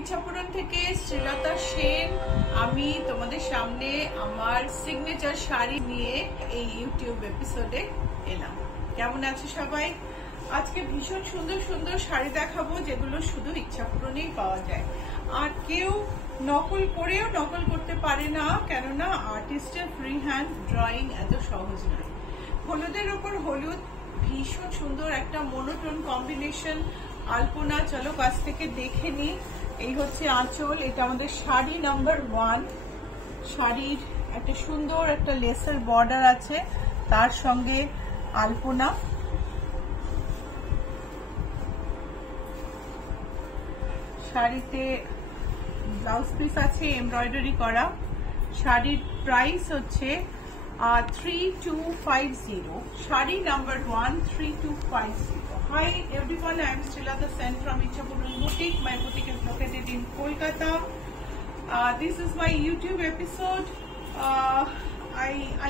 ইচ্ছাপুরন থেকে শ্রীলতা সেন। আমি তোমাদের সামনে আমার সিগনেচার শাড়ি নিয়ে এই ইউটিউব এপিসোডে এলাম। কেমন আছো সবাই? আজকে ভীষণ সুন্দর সুন্দর শাড়ি দেখাবো যেগুলো শুধু ইচ্ছাপুরনেই পাওয়া যায়, আর কেউ নকল করেও নকল করতে পারে না, কেননা আর্টিস্টের ফ্রি হ্যান্ড ড্রয়িং এত সহজ নয়। হলুদের ওপর হলুদ, ভীষণ সুন্দর একটা মোনোটোন কম্বিনেশন আলপনা। চলো কাছ থেকে দেখে নি। এই হচ্ছে আঁচল, এটা আমাদের শাড়ি নাম্বার 1। শাড়ির একটা সুন্দর একটা লেসের বর্ডার আছে, তার সঙ্গে আলপনা। শাড়িতে ব্লাউজ পিস আছে এমব্রয়ডারি করা। শাড়ির প্রাইস হচ্ছে 3250. Shadi number 1, 3250. Hi everyone, I am Srilata Sen from Ichhapuran Boutique. My boutique is located in Kolkata. This is my YouTube episode.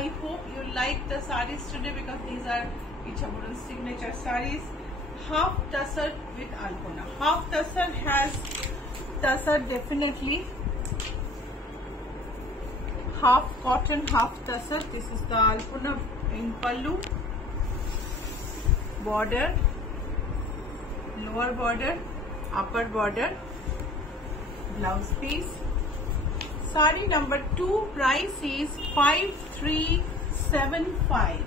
I hope you like the sarees today because these are Ichhapuran signature sarees. Half tussar with alpana. Half tussar has tussar definitely. Half cotton, half tussar. This is the alpana in pallu. Border, lower border, upper border, blouse piece. Sari number 2, price is 5375.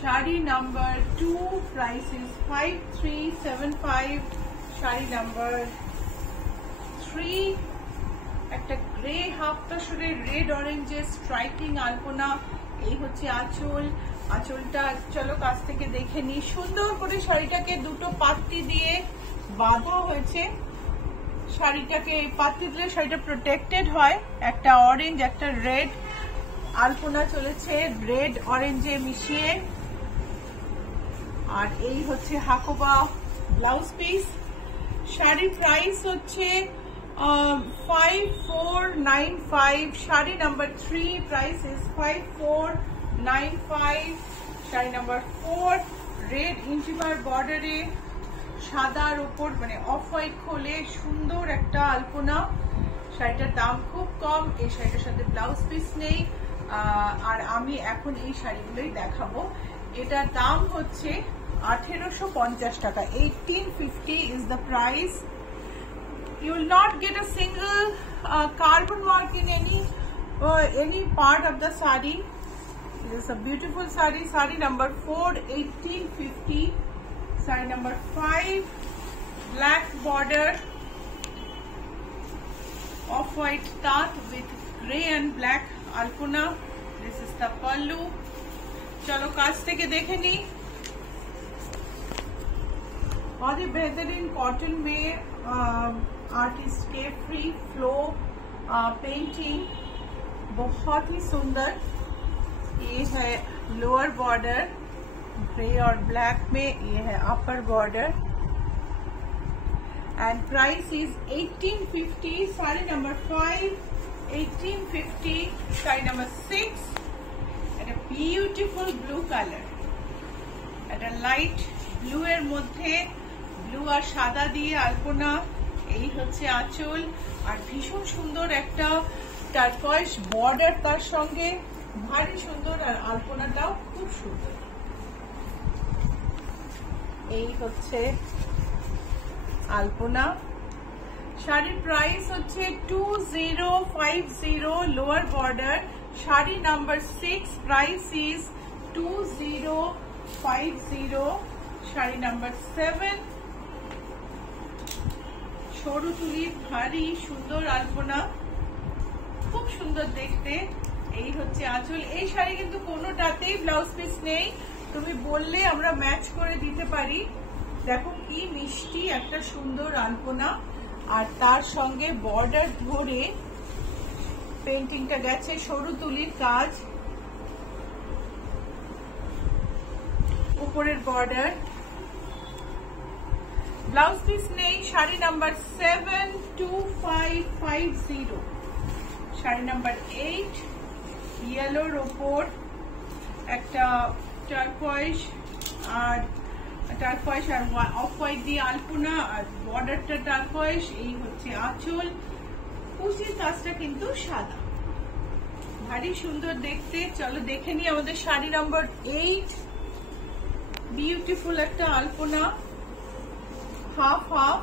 Sari number 2, price is 5375. Sari number 3, একটা grey half তাসরের red অরেঞ্জের striking আলপনা। এই হচ্ছে আঁচল। আঁচলটা চলো কাছ থেকে দেখে নি। সুন্দর করে শাড়িটাকে দুটো পাত্তি দিয়ে বাঁধা হয়েছে। শাড়িটাকে পাত্তি দিলে শাড়িটা প্রোটেক্টেড হয়। একটা অরেঞ্জ, একটা রেড আলপনা চলেছে রেড অরেঞ্জে মিশিয়ে। আর এই হচ্ছে হাকোবা ব্লাউজ পিস। শাড়ির প্রাইস হচ্ছে 5495. Shadi number 3, price is 5495. Shadi number 4, red inchibar border e সাদার উপর মানে অফ হোয়াইট খোলে সুন্দর একটা আলপনা। শাড়িটার দাম খুব কম। এই শাড়িটার সাথে ব্লাউজ পিস নেই। আর আমি এখন এই শাড়িগুলোই দেখাবো। এটার দাম হচ্ছে 1850 টাকা। 1850 is the price. You will not get a single carbon mark in any part of the sari. It is a beautiful sari. Sari number 4, 1850. Sari number 5, black border, off-white tat with grey and black alpana. This is the pallu. चलो काज থেকে দেখে নি। बहुत ही बेहतरीन cotton में artist के free flow painting, बहुत ही सुंदर। ये है लोअर बॉर्डर ग्रे और ब्लैक में, ये है upper border. And price is 1850. Sari number 5, 1850. Sari number 6, and a beautiful blue colour, and a light blue एर मध्य ব্লু আর সাদা দিয়ে আলপনা। এই হচ্ছে আঁচল, আর ভীষণ সুন্দর একটা টার্কয়েস বর্ডার তার সঙ্গে, ভারী সুন্দর। আর আলপনাটাও খুব সুন্দর। এই হচ্ছে আলপনা। শাড়ির প্রাইস হচ্ছে 2050, lower border. Sari number 6, price is 2050. Sari number 7, সরু তুলির ভারী সুন্দর আলপনা, খুব সুন্দর দেখতে। এই হচ্ছে আঁচল। এই শাড়ি কিন্তু কোনোটাতেই ব্লাউজ পিস নেই, তুমি বললে আমরা ম্যাচ করে দিতে পারি। দেখো কি মিষ্টি একটা সুন্দর আলপনা, আর তার সঙ্গে বর্ডার ধরে পেন্টিংটা গেছে, সরু তুলির কাজ, উপরের বর্ডার, ব্লাউজ পিস নেই। শাড়ি নাম্বার 7, 2550. শাড়ি নাম্বার 8, ইয়েলোর ওপর একটা টার্কয়েস আর টার্কয়েস আর অফ হোয়াইট দিয়ে আলপনা, আর বর্ডারটা টার্কয়েস। এই হচ্ছে আঁচল, কুচির কাজটা কিন্তু সাদা, ভারী সুন্দর দেখতে। চলো দেখে নি আমাদের শাড়ি নাম্বার 8। বিউটিফুল একটা আলপনা, হাফ হাফ,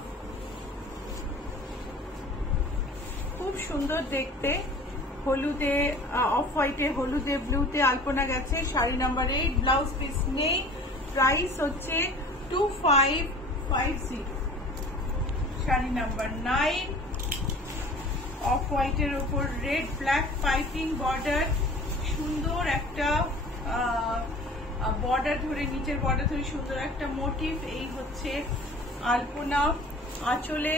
খুব সুন্দর দেখতে। হলুদে, অফ হোয়াইটে, হলুদে, ব্লুতে আলপনা গেছে। শাড়ি নাম্বার 8, ব্লাউজ পিস নেই। প্রাইস হচ্ছে 2550। শাড়ি নাম্বার 9, অফ হোয়াইটের উপর রেড ব্ল্যাক পাইপিং বর্ডার, সুন্দর একটা বর্ডার ধরে, নিচের বর্ডার ধরে সুন্দর একটা মোটিভ। এই হচ্ছে আলপনা, আঁচলে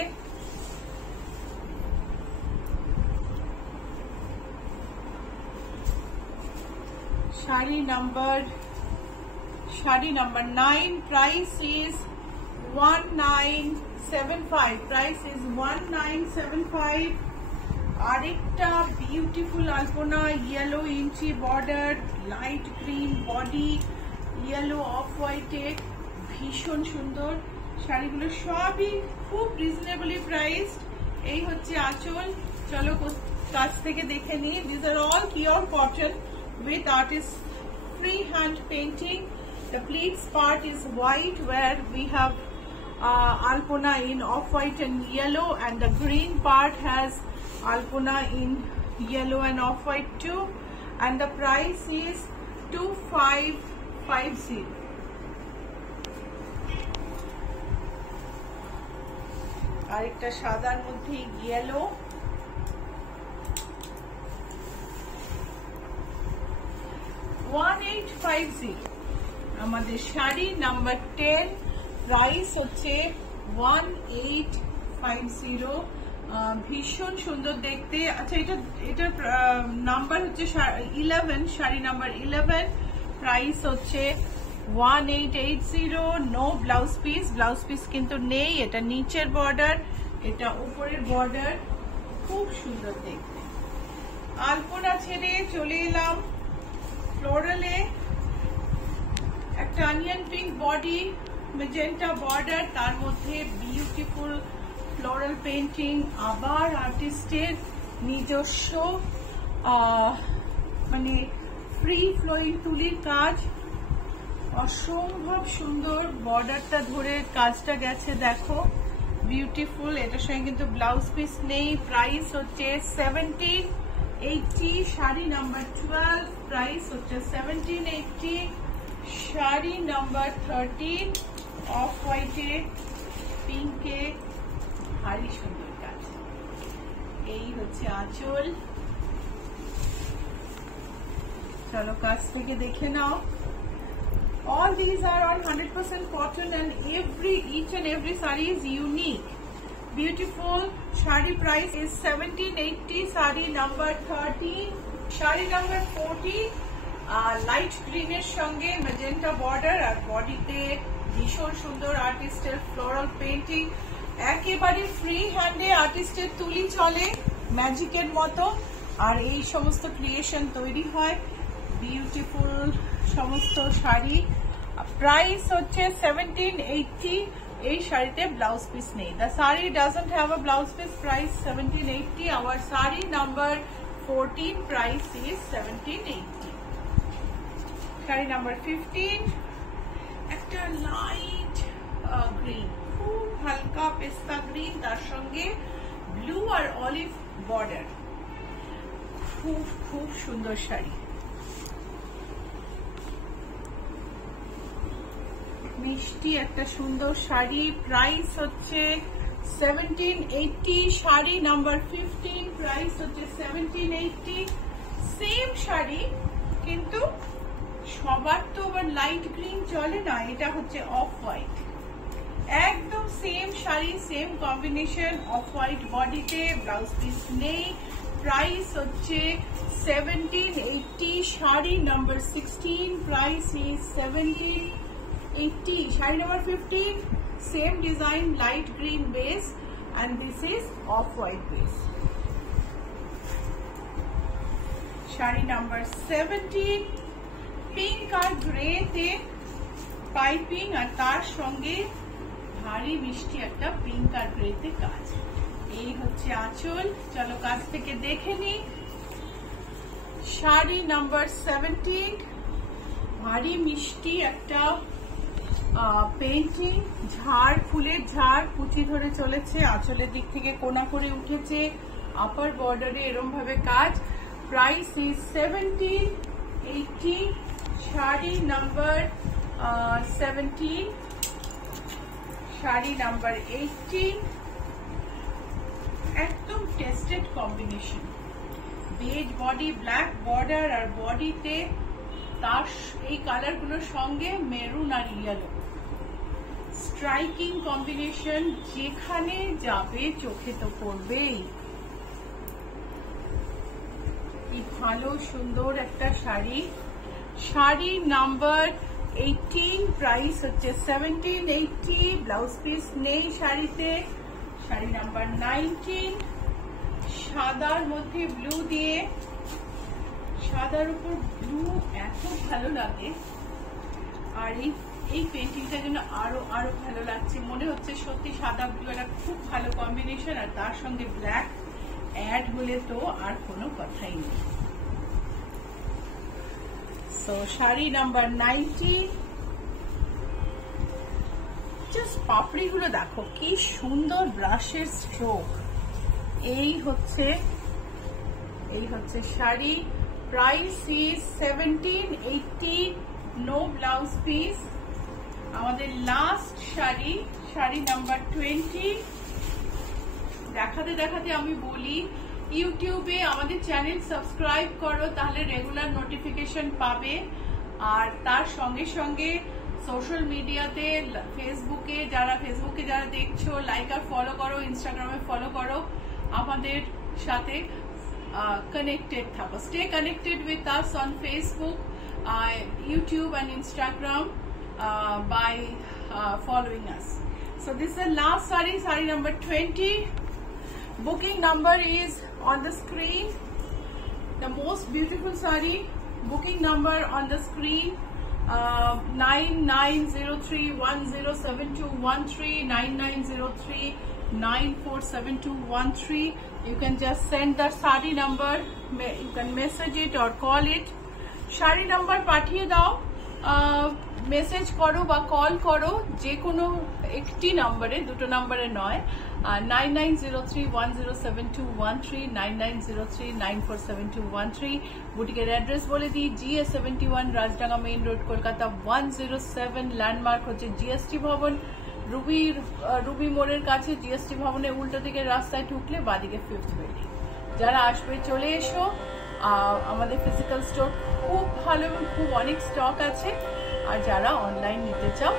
sari number 9। Price is 1975। Price is 1975। আরেকটা বিউটিফুল আলপনা, yellow inch border, light green body, yellow off হোয়াইটে, ভীষণ সুন্দর। শাড়িগুলো সবই খুব রিজনেবলি প্রাইসড। এই হচ্ছে আঁচল। চলো কাছ থেকে দেখে নিই। This are all pure cotton with artist freehand painting. The pleats part is white, where we have alpona in off-white and yellow, and the green part has alpona in yellow and off-white too. And the price is 2550. আরেকটা সাদার মধ্যে yellow, 1850। আমাদের sari number 10, price হচ্ছে 1850। ভীষণ সুন্দর দেখতে। আচ্ছা, এটার নাম্বার হচ্ছে 11, শাড়ি নাম্বার 11। প্রাইস হচ্ছে 1880। No blouse piece, blouse piece কিন্তু নেই। এটা নিচের বর্ডার, এটা উপরের বর্ডার, খুব সুন্দর দেখতে। আলপনা ছেড়ে চলে এলাম ফ্লোরালে। একটা onion pink body, magenta border, তার মধ্যে বিউটিফুল ফ্লোরাল পেইন্টিং। আবার আর্টিস্টের নিজস্ব মানে ফ্রি ফ্লোয়িং তুলির কাজ, অসম্ভব সুন্দর। বর্ডারটা ধরে কাজটা গেছে, দেখো বিউটিফুল। এটার সঙ্গে কিন্তু ব্লাউজ পিস নেই। প্রাইস হচ্ছে 1780। শাড়ি নাম্বার 12, প্রাইস হচ্ছে 1780। শাড়ি নাম্বার 13, অফ হোয়াইটে, পিঙ্কে, ভারী সুন্দর কাজ। এই হচ্ছে আঁচল। চলো কাছ থেকে দেখে নাও। All these are on 100% cotton, and each and every saree is unique. Beautiful. Shari price is 1780. Sari number 13. Shari number 14. Light green er shonge magenta border ar body te bhishon sundor artist er floral painting. ekebare free hand e artist er tuli chole magic er moto, ar ei somosto creation toiri hoy beautiful somosto shari. Price হচ্ছে 1780। এই শাড়িতে blouse piece নেই। The saree doesn't have a blouse piece. Price 1780. Our saree number 14, price is 1780. Sari number 15, একটা light green, খুব হালকা পেস্তা green, তার সঙ্গে ব্লু আর অলিভ বর্ডার, খুব খুব সুন্দর শাড়ি। মিষ্টি একটা সুন্দর শাড়ি। প্রাইস হচ্ছে 1780। শাড়ি নাম্বার 15, প্রাইস হচ্ছে 1780। সেম শাড়ি, কিন্তু সবার তো আবার লাইট গ্রিন চলে না, এটা হচ্ছে অফ হোয়াইট। একদম same sari, same combination, off white বডিতে, ব্লাউজ পিস নেই। প্রাইস হচ্ছে 1780। Sari number 16, price is 1780। Shade number 15, same design, light green base, and this is off-white base. Shade number 17, pink or grey te piping আর তার সঙ্গে ভারী মিষ্টি একটা পিঙ্ক আর গ্রেতে কাজ। এই হচ্ছে আঁচল। চলো কাছ থেকে দেখে নি। শাড়ি নাম্বার 17, ভারী মিষ্টি একটা পেইন্টিং, ঝাড়, ফুলের ঝাড় কুচি ধরে চলেছে, আঁচলের দিক থেকে কোনা করে উঠেছে, আপার বর্ডারে এরম ভাবে কাজ। Price is 1780। Sari number 17, sari number 18, একদম tested combination, beige body, black border আর বডিতে তার এই কালার গুলোর সঙ্গে মেরুন আর ইয়েলো, স্ট্রাইকিং কম্বিনেশন, যেখানে যাবে চোখে তো পড়বেই। কি ভালো সুন্দর একটা শাড়ি। শাড়ি নাম্বার 18, প্রাইস হচ্ছে 1780, ব্লাউজ পিস নেই শাড়িতে। শাড়ি নাম্বার 19, সাদার মধ্যে ব্লু দিয়ে, সাদার উপর ব্লু এত ভালো লাগে। আর এই পেন্টিংটা যেন আরো আরো ভালো লাগছে, মনে হচ্ছে সত্যি সাদা ব্লু একটা খুব ভালো কম্বিনেশন, আর তার সঙ্গে ব্ল্যাক অ্যাড হলে তো আর কোনো কথাই নেই। সো শাড়ি নাম্বার 90, জাস্ট পাপড়ি গুলো দেখো কি সুন্দর ব্রাশের স্ট্রোক। এই হচ্ছে sari. Price is 1780, no blouse piece. আমাদের লাস্ট শাড়ি, শাড়ি নাম্বার 20। দেখাতে দেখাতে আমি বলি, ইউটিউবে আমাদের চ্যানেল সাবস্ক্রাইব করো, তাহলে রেগুলার নোটিফিকেশন পাবে। আর তার সঙ্গে সঙ্গে সোশ্যাল মিডিয়াতে, ফেসবুকে যারা দেখছো, লাইক আর ফলো করো, ইনস্টাগ্রামে ফলো করো, আমাদের সাথে connected থাকো। Stay connected with us on Facebook, YouTube and Instagram by following us. So this is the last saree number 20. Booking number is on the screen. The most beautiful saree, booking number on the screen, 9903107213, 9903947213. You can just send the sari number, you can message it or call it. Shari number পাঠিয়ে দাও, message করো বা call করো, যে কোনো একটি নম্বরে, দুটো নম্বরে নয়। 9903107213, 9903947213। বুটিকের অ্যাড্রেস বলে দিই, GS71 Rajdanga main road, Kolkata 107। Landmark হচ্ছে জিএসটি ভবন, রুবি মোড়ের কাছে। জিএসটি ভবনের উল্টো দিকের রাস্তায় ঢুকলে বাদিকে 5th বিল্ডিং। যারা আসবে চলে এসো। আমাদের ফিজিক্যাল স্টোর খুব ভালো এবং খুব অনেক স্টক আছে। আর যারা অনলাইন নিতে চাও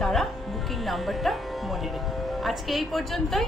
তারা বুকিং নাম্বারটা মনে রেখো। আজকে এই পর্যন্তই।